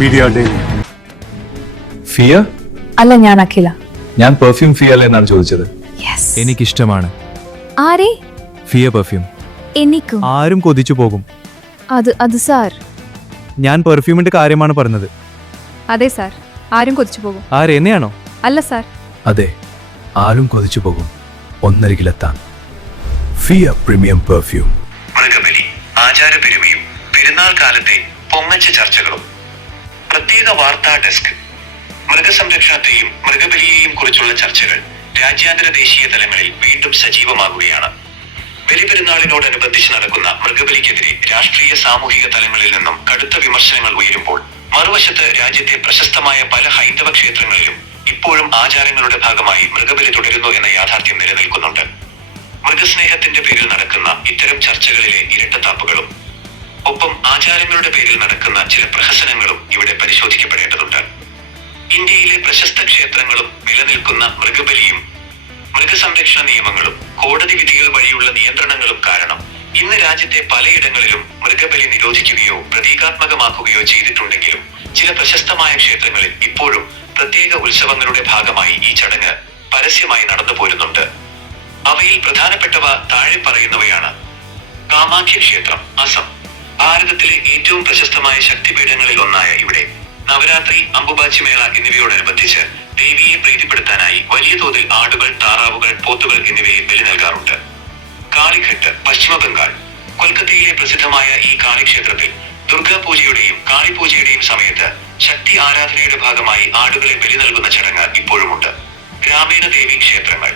Media daily. Fiya? അല്ല, ഞാൻ അഖില. ഞാൻ പെർഫ്യൂം ഫിയ എന്നാണ് ചോദിച്ചത്. എനിക്കിഷ്ടമാണ് ആരെ? ഫിയ പെർഫ്യൂം. എനിക്കും. ആരും കൊതിച്ചു പോകും. അത് സാർ. ഞാൻ പെർഫ്യൂമിന്റെ കാര്യമാണ് പറഞ്ഞത്. അതെ സാർ, ആരും കൊതിച്ചു പോകും. എന്നെയാണോ? അല്ല സാർ. അതെ, ആരും കൊതിച്ചു പോകും. ഒന്നരികിലെത്താൻ ഫിയ പ്രീമിയം പെർഫ്യൂം. മൃഗബലി, ആചാരപ്പെരുമയും പെരുന്നാൾ കാലത്തെ പൊങ്ങച്ച ചർച്ചകളും. പ്രത്യേക വാർത്താ ഡെസ്ക്. മൃഗസംരക്ഷണത്തെയും മൃഗബലിയെയും കുറിച്ചുള്ള ചർച്ചകൾ രാജ്യാന്തര ദേശീയ തലങ്ങളിൽ വീണ്ടും സജീവമാകുകയാണ്. ബലിപെരുന്നാളിനോടനുബന്ധിച്ച് നടക്കുന്ന മൃഗബലിക്കെതിരെ രാഷ്ട്രീയ സാമൂഹിക തലങ്ങളിൽ നിന്നും കടുത്ത വിമർശനങ്ങൾ ഉയരുമ്പോൾ മറുവശത്ത് രാജ്യത്തെ പ്രശസ്തമായ പല ഹൈന്ദവ ക്ഷേത്രങ്ങളിലും ഇപ്പോഴും ആചാരങ്ങളുടെ ഭാഗമായി മൃഗബലി തുടരുന്നു എന്ന യാഥാർത്ഥ്യം നിലനിൽക്കുന്നുണ്ട്. മൃഗസ്നേഹത്തിന്റെ പേരിൽ നടക്കുന്ന ഇത്തരം ചർച്ചകളിലെ ഇരട്ടത്താപ്പുകളും ഒപ്പം ആചാരങ്ങളുടെ പേരിൽ നടക്കുന്ന ചില പ്രഹസനങ്ങളും ഇവിടെ പരിശോധിക്കപ്പെടേണ്ടതുണ്ട്. ഇന്ത്യയിലെ പ്രശസ്ത ക്ഷേത്രങ്ങളും നിലനിൽക്കുന്ന മൃഗബലിയും മൃഗസംരക്ഷണ നിയമങ്ങളും കോടതി വിധികൾ വഴിയുള്ള നിയന്ത്രണങ്ങളും കാരണം ഇന്ന് രാജ്യത്തെ പലയിടങ്ങളിലും മൃഗബലി നിരോധിക്കുകയോ പ്രതീകാത്മകമാക്കുകയോ ചെയ്തിട്ടുണ്ടെങ്കിലും ചില പ്രശസ്തമായ ക്ഷേത്രങ്ങളിൽ ഇപ്പോഴും പ്രത്യേക ഉത്സവങ്ങളുടെ ഭാഗമായി ഈ ചടങ്ങ് പരസ്യമായി നടന്നു പോരുന്നുണ്ട്. അവയിൽ പ്രധാനപ്പെട്ടവ താഴെ പറയുന്നവയാണ്. കാമാഖ്യ ക്ഷേത്രം, അസം. ഭാരതത്തിലെ ഏറ്റവും പ്രശസ്തമായ ശക്തിപീഠങ്ങളിൽ ഒന്നായ ഇവിടെ നവരാത്രി, അംബുബാച്ചി മേള എന്നിവയോടനുബന്ധിച്ച് ദേവിയെ പ്രീതിപ്പെടുത്താനായി വലിയ തോതിൽ ആടുകൾ, താറാവുകൾ, പോത്തുകൾ എന്നിവയെ ബലി നൽകാറുണ്ട്. കാളിഘട്ട്, പശ്ചിമ ബംഗാൾ. കൊൽക്കത്തയിലെ പ്രസിദ്ധമായ ഈ കാളിക്ഷേത്രത്തിൽ ദുർഗാപൂജയുടെയും കാളിപൂജയുടെയും സമയത്ത് ശക്തി ആരാധനയുടെ ഭാഗമായി ആടുകളെ ബലി നൽകുന്ന ചടങ്ങ് ഇപ്പോഴുമുണ്ട്. ഗ്രാമീണ ദേവീ ക്ഷേത്രങ്ങൾ.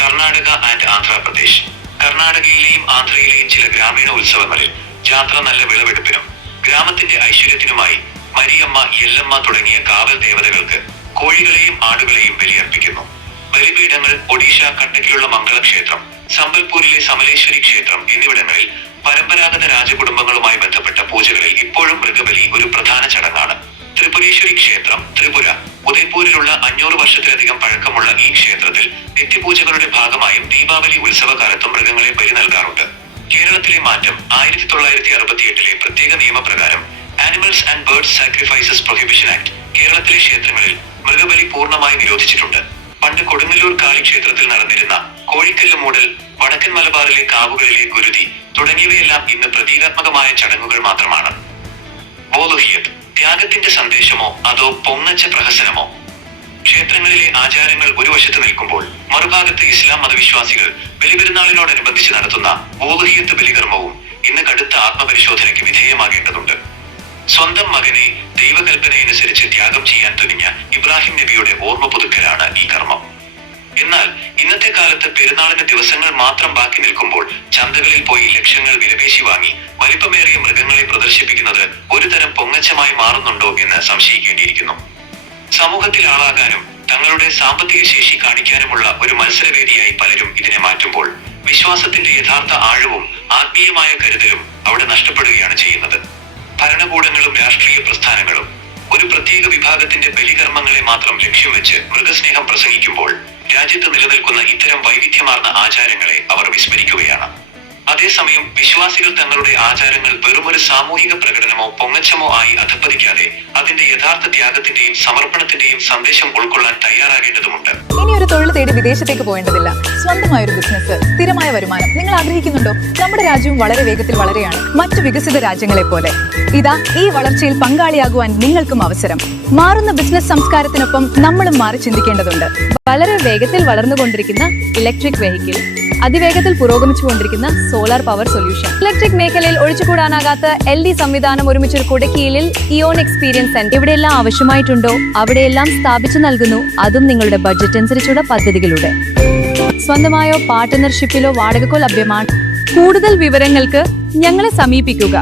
കർണാടക ആൻഡ് ആന്ധ്രാപ്രദേശ്. കർണാടകയിലെയും ആന്ധ്രയിലെയും ചില ഗ്രാമീണ ഉത്സവങ്ങളിൽ ജാത്ര നല്ല വിളവെടുപ്പിനും ഗ്രാമത്തിന്റെ ഐശ്വര്യത്തിനുമായി മരിയമ്മ, യെല്ലമ്മ തുടങ്ങിയ കാവൽ ദേവതകൾക്ക് കോഴികളെയും ആടുകളെയും ബലിയർപ്പിക്കുന്നു. ബലിപീഠങ്ങൾ ഒഡീഷ കട്ടക്കിലുള്ള മംഗളക്ഷേത്രം, സംബൽപൂരിലെ സമലേശ്വരി ക്ഷേത്രം എന്നിവിടങ്ങളിൽ പരമ്പരാഗത രാജകുടുംബങ്ങളുമായി ബന്ധപ്പെട്ട പൂജകളിൽ ഇപ്പോഴും മൃഗബലി ഒരു പ്രധാന ചടങ്ങാണ്. ത്രിപുരേശ്വരി ക്ഷേത്രം, ത്രിപുര. ഉദയ്പൂരിലുള്ള 500 വർഷത്തിലധികം പഴക്കമുള്ള ഈ ക്ഷേത്രത്തിൽ നിത്യപൂജകളുടെ ഭാഗമായും ദീപാവലി ഉത്സവകാലത്തും മൃഗങ്ങളെ ബലി നൽകാറുണ്ട്. കേരളത്തിലെ മാറ്റം. 1968 പ്രത്യേക നിയമപ്രകാരം animals and birds sacrifices prohibition act കേരളത്തിലെ ക്ഷേത്രങ്ങളിൽ മൃഗബലി പൂർണ്ണമായി നിരോധിച്ചിട്ടുണ്ട്. പണ്ട് കൊടുങ്ങല്ലൂർ കാളി ക്ഷേത്രത്തിൽ നടന്നിരുന്ന കോഴിക്കല്ല് മൂടൽ, വടക്കൻ മലബാറിലെ കാവുകളിലെ ഗുരുതി തുടങ്ങിയവയെല്ലാം ഇന്ന് പ്രതീകാത്മകമായ ചടങ്ങുകൾ മാത്രമാണ്. ബോധുഹിയത്, ത്യാഗത്തിന്റെ സന്ദേശമോ അതോ പൊങ്ങച്ച പ്രഹസനമോ? ക്ഷേത്രങ്ങളിലെ ആചാരങ്ങൾ ഒരു വശത്ത് നിൽക്കുമ്പോൾ മറുഭാഗത്ത് ഇസ്ലാം മതവിശ്വാസികൾ ബലിപെരുന്നാളിനോടനുബന്ധിച്ച് നടത്തുന്ന ബോധുഹിയത്ത് ബലികർമ്മവും ഇന്ന് കടുത്ത ആത്മപരിശോധനയ്ക്ക് വിധേയമാകേണ്ടതുണ്ട്. സ്വന്തം മകനെ ദൈവകൽപ്പനയനുസരിച്ച് ത്യാഗം ചെയ്യാൻ തുനിഞ്ഞ ഇബ്രാഹിം നബിയുടെ ഓർമ്മ പുതുക്കലാണ് ഈ കർമ്മം. എന്നാൽ ഇന്നത്തെ കാലത്ത് പെരുന്നാളിന് ദിവസങ്ങൾ മാത്രം ബാക്കി നിൽക്കുമ്പോൾ ചന്തകളിൽ പോയി ലക്ഷങ്ങൾ വിലപേശി വാങ്ങി വലിപ്പമേറിയ മൃഗങ്ങളെ പ്രദർശിപ്പിക്കുന്നത് ഒരു തരം പൊങ്ങച്ചമായി മാറുന്നുണ്ടോ എന്ന് സംശയിക്കേണ്ടിയിരിക്കുന്നു. സമൂഹത്തിൽ ആളാകാനും തങ്ങളുടെ സാമ്പത്തിക ശേഷി കാണിക്കാനുമുള്ള ഒരു മത്സരവേദിയായി പലരും ഇതിനെ മാറ്റുമ്പോൾ വിശ്വാസത്തിന്റെ യഥാർത്ഥ ആഴവും ആത്മീയമായ കരുതലും അവിടെ നഷ്ടപ്പെടുകയാണ് ചെയ്യുന്നത്. ഭരണകൂടങ്ങളും രാഷ്ട്രീയ പ്രസ്ഥാനങ്ങളും ഒരു പ്രത്യേക വിഭാഗത്തിന്റെ ബലികർമ്മങ്ങളെ മാത്രം ലക്ഷ്യം വെച്ച് മൃഗസ്നേഹം പ്രസംഗിക്കുമ്പോൾ രാജ്യത്ത് നിലനിൽക്കുന്ന ഇത്തരം വൈവിധ്യമാർന്ന ആചാരങ്ങളെ അവർ വിസ്മരിക്കുകയാണ്. അതേസമയം വിശ്വാസികൾ തങ്ങളുടെ ആചാരങ്ങൾ വെറുമൊരു സാമൂഹിക പ്രകടനമോ പൊങ്ങച്ചമോ ആയി അധപ്പതിക്കാതെ അതിന്റെ യഥാർത്ഥ ത്യാഗത്തിന്റെയും സമർപ്പണത്തിന്റെയും സന്ദേശം ഉൾക്കൊള്ളാൻ തയ്യാറാകേണ്ടതുമുണ്ട്. ഇനി ഒരു തൊഴിൽ തേടി വിദേശത്തേക്ക് പോകേണ്ടതില്ല. സ്വന്തമായ ഒരു ബിസിനസ്, സ്ഥിരമായ വരുമാനം നിങ്ങൾ ആഗ്രഹിക്കുന്നുണ്ടോ? നമ്മുടെ രാജ്യവും വളരെ വേഗത്തിൽ വളരെയാണ്, മറ്റു വികസിത രാജ്യങ്ങളെ പോലെ. ഇതാ, ഈ വളർച്ചയിൽ പങ്കാളിയാകുവാൻ നിങ്ങൾക്കും അവസരം. മാറുന്ന ബിസിനസ് സംസ്കാരത്തിനൊപ്പം നമ്മളും മാറി ചിന്തിക്കേണ്ടതുണ്ട്. വളരെ വേഗത്തിൽ വളർന്നുകൊണ്ടിരിക്കുന്ന ഇലക്ട്രിക് വെഹിക്കിൾ, അതിവേഗത്തിൽ പുരോഗമിച്ചുകൊണ്ടിരിക്കുന്ന സോളാർ പവർ സൊല്യൂഷൻ, ഇലക്ട്രിക് മേഖലയിൽ ഒഴിച്ചുകൂടാനാകാത്ത LD സംവിധാനം ഒരുമിച്ചൊരു കുടക്കീഴിൽ ഇയോൺ എക്സ്പീരിയൻസ് സെന്റർ. എവിടെയെല്ലാം ആവശ്യമായിട്ടുണ്ടോ അവിടെയെല്ലാം സ്ഥാപിച്ചു നൽകുന്നു, അതും നിങ്ങളുടെ ബഡ്ജറ്റ് അനുസരിച്ചുള്ള പദ്ധതികളുടെ. സ്വന്തമായോ പാർട്ട്ണർഷിപ്പിലോ വാടകക്കോ ലഭ്യമാണ്. കൂടുതൽ വിവരങ്ങൾക്ക് ഞങ്ങളെ സമീപിക്കുക.